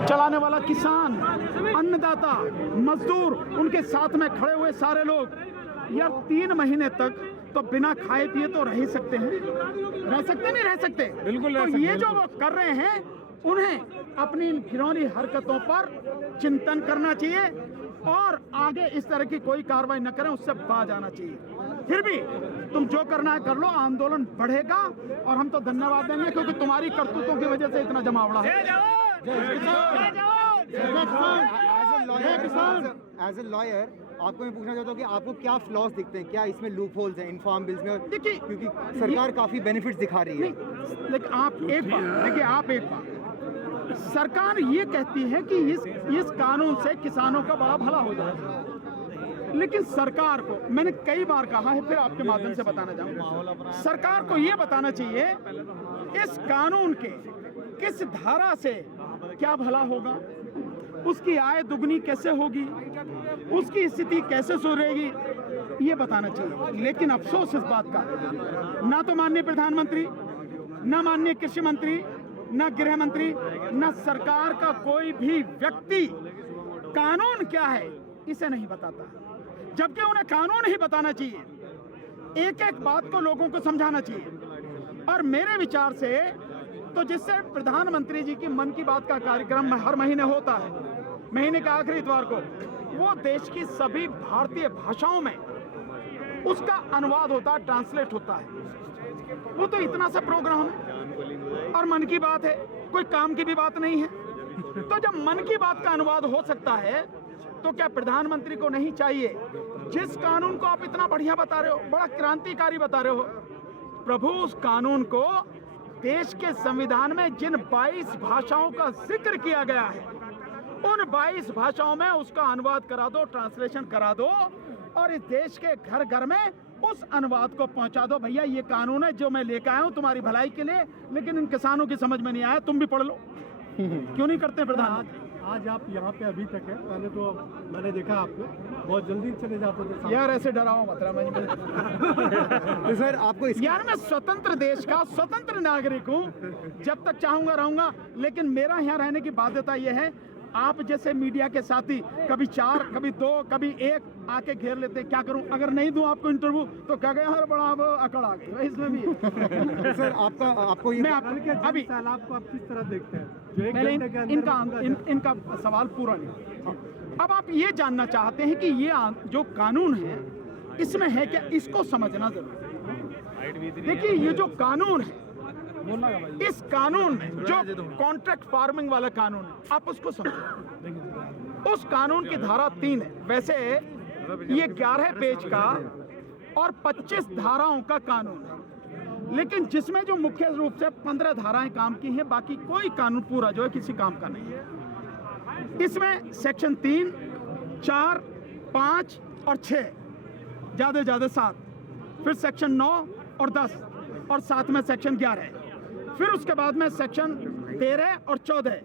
को चलाने वाला किसान, अन्नदाता, मजदूर, उनके साथ में खड़े हुए सारे लोग, यार 3 महीने तक तो बिना खाए पिए तो रह ही सकते हैं, रह सकते नहीं रह सकते? बिल्कुल तो रह सकते ये जो वो कर रहे हैं, उन्हें अपनी इन घिनौनी हरकतों पर चिंतन करना चाहिए और आगे इस तरह की कोई कार्रवाई न करें, उससे बाज आना चाहिए। फिर भी तुम जो करना है कर लो, आंदोलन बढ़ेगा और हम तो धन्यवाद देंगे क्योंकि तुम्हारी करतूतों की वजह से इतना जमावड़ा है। एज ए लॉयर आपको मैं पूछना चाहता हूँ कि आपको क्या फ्लॉज दिखते हैं, क्या इसमें लूप होल्स हैं इन फार्म बिल्स में? देखिए, क्योंकि सरकार काफी बेनिफिट्स दिखा रही है। लेकिन आप एक बात सरकार ये कहती है कि इस कानून से किसानों का बड़ा भला हो जाएगा, लेकिन सरकार को मैंने कई बार कहा है, फिर आपके माध्यम से बताना चाहूंगा, सरकार को ये बताना चाहिए इस कानून के किस धारा से क्या भला होगा, उसकी आय दुगनी कैसे होगी, उसकी स्थिति कैसे सुधरेगी, ये बताना चाहिए। लेकिन अफसोस इस बात का, ना तो माननीय प्रधानमंत्री, ना माननीय कृषि मंत्री, ना गृह मंत्री, ना सरकार का कोई भी व्यक्ति कानून क्या है इसे नहीं बताता, जबकि उन्हें कानून ही बताना चाहिए, एक एक बात को लोगों को समझाना चाहिए। और मेरे विचार से तो जिससे प्रधानमंत्री जी की मन की बात का कार्यक्रम हर महीने होता है, महीने के आखिरी इतवार को, वो देश की सभी भारतीय भाषाओं में उसका अनुवाद होता है, ट्रांसलेट होता है। वो तो इतना सा प्रोग्राम है और मन की बात है, कोई काम की भी बात नहीं है। तो जब मन की बात का अनुवाद हो सकता है तो क्या प्रधानमंत्री को नहीं चाहिए, जिस कानून को आप इतना बढ़िया बता रहे हो, बड़ा क्रांतिकारी बता रहे हो, प्रभु उस कानून को देश के संविधान में जिन 22 भाषाओं का जिक्र किया गया है, उन 22 भाषाओं में उसका अनुवाद करा दो, ट्रांसलेशन करा दो और इस देश के घर घर में उस अनुवाद को पहुंचा दो। भैया ये कानून है जो मैं लेकर आया हूं तुम्हारी भलाई के लिए, लेकिन इन किसानों की समझ में नहीं आया, तुम भी पढ़ लो। क्यों नहीं करते प्रधान? आज आप यहाँ पे अभी तक है, पहले तो मैंने देखा आपको बहुत जल्दी चले जाते थे। यार ऐसे डराओ मत तो सर आपको यार मैं स्वतंत्र देश का स्वतंत्र नागरिक हूँ, जब तक चाहूंगा रहूंगा, लेकिन मेरा यहाँ रहने की बाध्यता यह है, आप जैसे मीडिया के साथी कभी 4, कभी 2, कभी 1 आके घेर लेते, क्या करूं? अगर नहीं दूं आपको इंटरव्यू तो क्या गया, हर बड़ा अकड़ आ गई, इसमें भी सर आपको ये अभी सैलाब को आप किस तरह देखते हैं? पहले इनका सवाल पूरा नहीं। अब आप ये जानना चाहते हैं कि ये जो कानून है इसमें है क्या, इसको समझना जरूरी। देखिए ये जो कानून है, इस कानून में जो कॉन्ट्रैक्ट फार्मिंग वाला कानून है, आप उसको समझो। उस कानून की धारा 3 है, वैसे ये 11 पेज का और 25 धाराओं का कानून है, लेकिन जिसमें जो मुख्य रूप से 15 धाराएं काम की हैं, बाकी कोई कानून पूरा जो है किसी काम का नहीं है। इसमें सेक्शन 3, 4, 5 और 6, ज्यादा 7, फिर सेक्शन 9 और 10 और साथ में सेक्शन 11 है, फिर उसके बाद में सेक्शन 13 और 14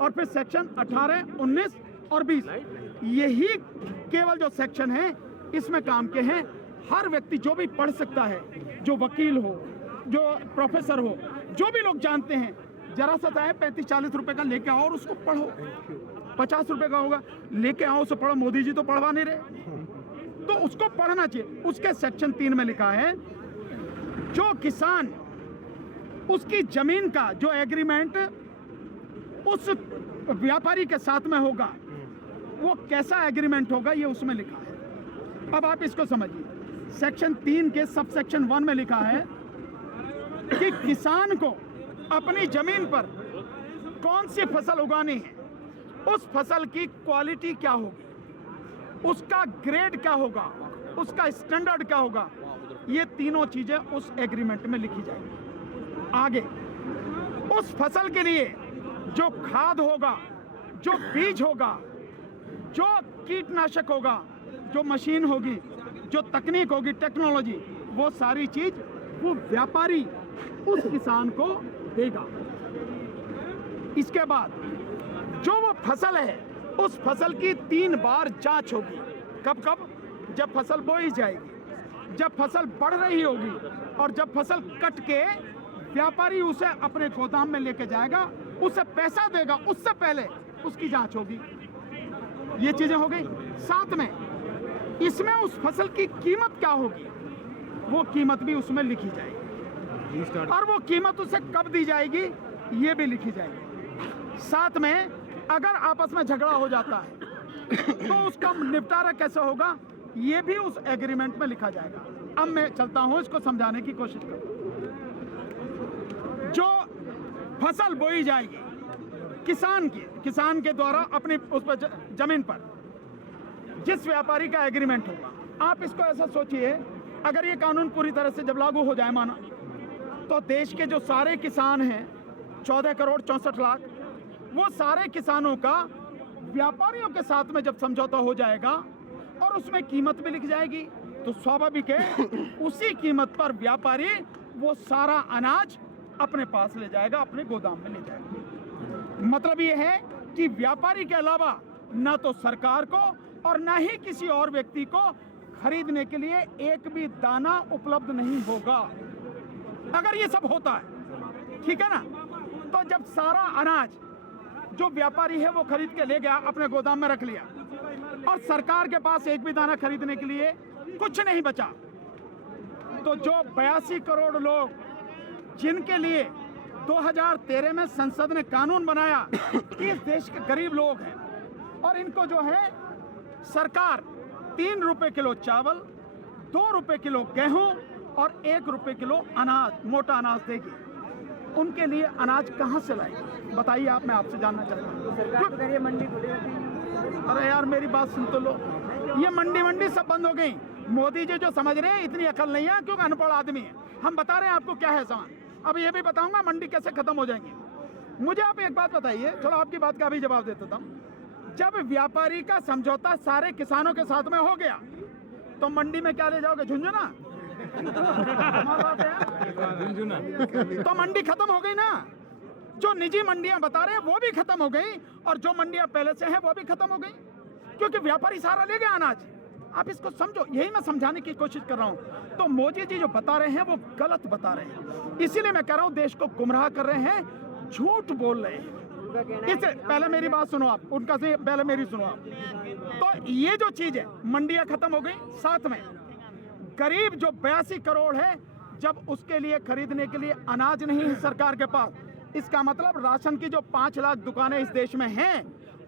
और फिर सेक्शन 18, 19 और 20। यही केवल जो सेक्शन है इसमें काम के हैं। हर व्यक्ति जो भी पढ़ सकता है, जो वकील हो, जो प्रोफेसर हो, जो भी लोग जानते हैं, जरा सा चाहे 35-40 रुपए का लेके आओ और उसको पढ़ो, 50 रुपए का होगा, लेके आओ उसे पढ़ो। मोदी जी तो पढ़वा नहीं रहे, तो उसको पढ़ना चाहिए। उसके सेक्शन 3 में लिखा है, जो किसान उसकी जमीन का जो एग्रीमेंट उस व्यापारी के साथ में होगा, वो कैसा एग्रीमेंट होगा, ये उसमें लिखा है। अब आप इसको समझिए। सेक्शन 3 के सब सेक्शन 1 में लिखा है कि किसान को अपनी जमीन पर कौन सी फसल उगानी है, उस फसल की क्वालिटी क्या होगी, उसका ग्रेड क्या होगा, उसका स्टैंडर्ड क्या होगा, ये तीनों चीजें उस एग्रीमेंट में लिखी जाएंगी। आगे उस फसल के लिए जो खाद होगा, जो बीज होगा, जो कीटनाशक होगा, जो मशीन होगी, जो तकनीक होगी, टेक्नोलॉजी, वो सारी चीज वो व्यापारी उस किसान को देगा। इसके बाद जो वो फसल है, उस फसल की 3 बार जांच होगी। कब कब? जब फसल बोई जाएगी, जब फसल बढ़ रही होगी और जब फसल कट के व्यापारी उसे अपने गोदाम में लेके जाएगा, उसे पैसा देगा उससे पहले उसकी जांच होगी। ये चीजें हो गई। साथ में इसमें उस फसल की कीमत क्या होगी वो कीमत भी उसमें लिखी जाएगी, और वो कीमत उसे कब दी जाएगी ये भी लिखी जाएगी। साथ में अगर आपस में झगड़ा हो जाता है तो उसका निपटारा कैसे होगा ये भी उस एग्रीमेंट में लिखा जाएगा। अब मैं चलता हूं, इसको समझाने की कोशिश करूं। जो फसल बोई जाएगी किसान के द्वारा अपनी उस पर जमीन पर जिस व्यापारी का एग्रीमेंट होगा, आप इसको ऐसा सोचिए, अगर ये कानून पूरी तरह से जब लागू हो जाए माना, तो देश के जो सारे किसान हैं 14 करोड़ 64 लाख, वो सारे किसानों का व्यापारियों के साथ में जब समझौता हो जाएगा और उसमें कीमत भी लिख जाएगी, तो स्वाभाविक है उसी कीमत पर व्यापारी वो सारा अनाज अपने पास ले जाएगा, अपने गोदाम में ले जाएगा। मतलब ये है कि व्यापारी के अलावा ना तो सरकार को और ना ही किसी और व्यक्ति को खरीदने के लिए एक भी दाना उपलब्ध नहीं होगा। अगर ये सब होता है, ठीक है ना, तो जब सारा अनाज जो व्यापारी है वो खरीद के ले गया, अपने गोदाम में रख लिया, और सरकार के पास एक भी दाना खरीदने के लिए कुछ नहीं बचा, तो जो 82 करोड़ लोग जिनके लिए 2013 में संसद ने कानून बनाया कि इस देश के गरीब लोग हैं और इनको जो है सरकार 3 रुपए किलो चावल, 2 रुपए किलो गेहूं और 1 रुपए किलो अनाज, मोटा अनाज देगी, उनके लिए अनाज कहां से लाएगी बताइए आप। मैं आपसे जानना चाहता हूँ। सरकार मंडी खुली रहती है। अरे यार मेरी बात सुन तो लो, ये मंडी सब बंद हो गई। मोदी जी जो समझ रहे हैं इतनी अकल नहीं है क्योंकि अनपढ़ आदमी है। हम बता रहे हैं आपको क्या है सामान। अब ये भी बताऊंगा मंडी कैसे खत्म हो जाएंगी। मुझे आप एक बात बताइए, चलो आपकी बात का भी जवाब देता हूँ। जब व्यापारी का समझौता सारे किसानों के साथ में हो गया तो मंडी में क्या ले जाओगे, झुंझुना? तो मंडी खत्म हो गई ना। जो निजी मंडियां बता रहे हैं वो भी खत्म हो गई, और जो मंडियां पहले से हैं वो भी खत्म हो गई, क्योंकि व्यापारी सारा ले गया अनाज। आप इसको समझो, यही मैं समझाने की कोशिश कर रहा हूं। तो मोदी जी जो बता रहे हैं वो गलत बता रहे हैं, इसीलिए मैं कह रहा हूं देश को गुमराह कर रहे हैं, झूठ बोल रहे हैं। इससे पहले मेरी बात सुनो आप, उनका से पहले मेरी सुनो आप। तो ये जो चीज है, मंडियां खत्म हो गई, साथ में गरीब जो 82 करोड़ है, जब उसके लिए खरीदने के लिए अनाज नहीं है सरकार के पास, इसका मतलब राशन की जो 5 लाख दुकानें इस देश में हैं,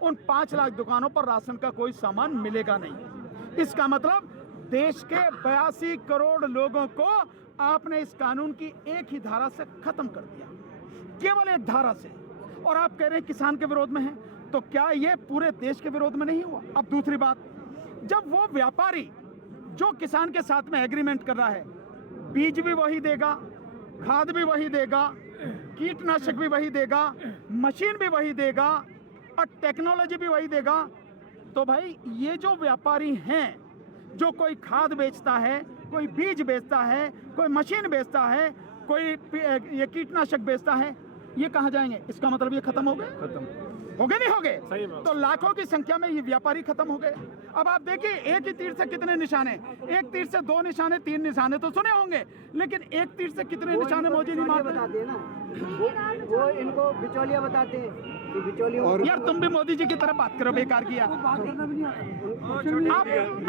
उन 5 लाख दुकानों पर राशन का कोई सामान मिलेगा नहीं। इसका मतलब देश के 82 करोड़ लोगों को आपने इस कानून की एक ही धारा से खत्म कर दिया, केवल एक धारा से। और आप कह रहे हैं किसान के विरोध में है, तो क्या ये पूरे देश के विरोध में नहीं हुआ? अब दूसरी बात, जब वो व्यापारी जो किसान के साथ में एग्रीमेंट कर रहा है, बीज भी वही देगा, खाद भी वही देगा, कीटनाशक भी वही देगा, मशीन भी वही देगा और टेक्नोलॉजी भी वही देगा, तो भाई ये जो व्यापारी हैं, जो कोई खाद बेचता है, कोई बीज बेचता है, कोई मशीन बेचता है, कोई ये कीटनाशक बेचता है, ये कहाँ जाएंगे? इसका मतलब ये खत्म हो गए? हो गए नहीं हो गए? तो लाखों की संख्या में ये व्यापारी खत्म हो गए। अब आप देखिए, एक ही तीर से कितने निशाने, एक तीर से 2 निशाने 3 निशाने तो सुने होंगे, लेकिन एक तीर से कितने निशाने मोदी नहीं मारते बताते हैं ना, वो इनको बिचौलिया बताते हैं कि बिचौलिया। और यार तुम भी मोदी जी की तरह बात करो, बेकार किया।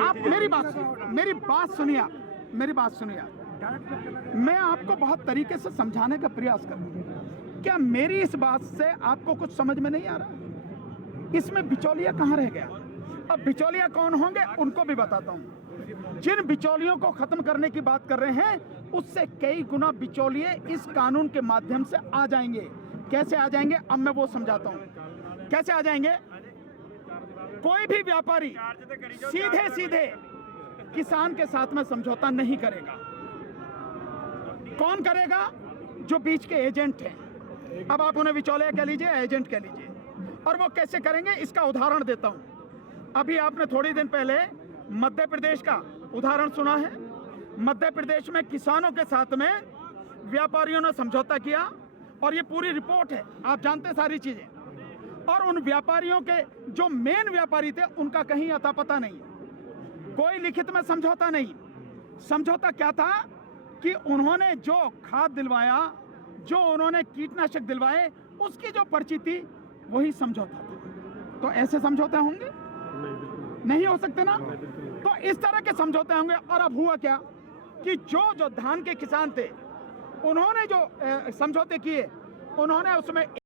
आप मेरी बात सुनिए, मेरी बात सुनिए। मैं आपको बहुत तरीके से समझाने का प्रयास कर रहा हूं। क्या मेरी इस बात से आपको कुछ समझ में नहीं आ रहा? इसमें बिचौलिया कहाँ रह गया? अब बिचौलिया कौन होंगे उनको भी बताता हूं। जिन बिचौलियों को खत्म करने की बात कर रहे हैं, उससे कई गुना बिचौलिए इस कानून के माध्यम से आ जाएंगे। कैसे आ जाएंगे अब मैं वो समझाता हूं। कैसे आ जाएंगे? कोई भी व्यापारी सीधे सीधे किसान के साथ में समझौता नहीं करेगा। कौन करेगा? जो बीच के एजेंट हैं। अब आप उन्हें बिचौलिया कह लीजिए, एजेंट कह लीजिए। और वो कैसे करेंगे इसका उदाहरण देता हूं। अभी आपने थोड़ी दिन पहले मध्य प्रदेश का उदाहरण सुना है। मध्य प्रदेश में किसानों के साथ में व्यापारियों ने समझौता किया, और ये पूरी रिपोर्ट है, आप जानते हैं सारी चीजें। और उन व्यापारियों के जो मेन व्यापारी थे, उनका कहीं अता पता नहीं, कोई लिखित में समझौता नहीं। समझौता क्या था कि उन्होंने जो खाद दिलवाया, जो उन्होंने कीटनाशक दिलवाए, उसकी जो पर्ची थी वही समझौता था। तो ऐसे समझौते होंगे? नहीं हो सकते ना। तो इस तरह के समझौते होंगे। और अब हुआ क्या कि जो धान के किसान थे उन्होंने जो समझौते किए, उन्होंने उसमें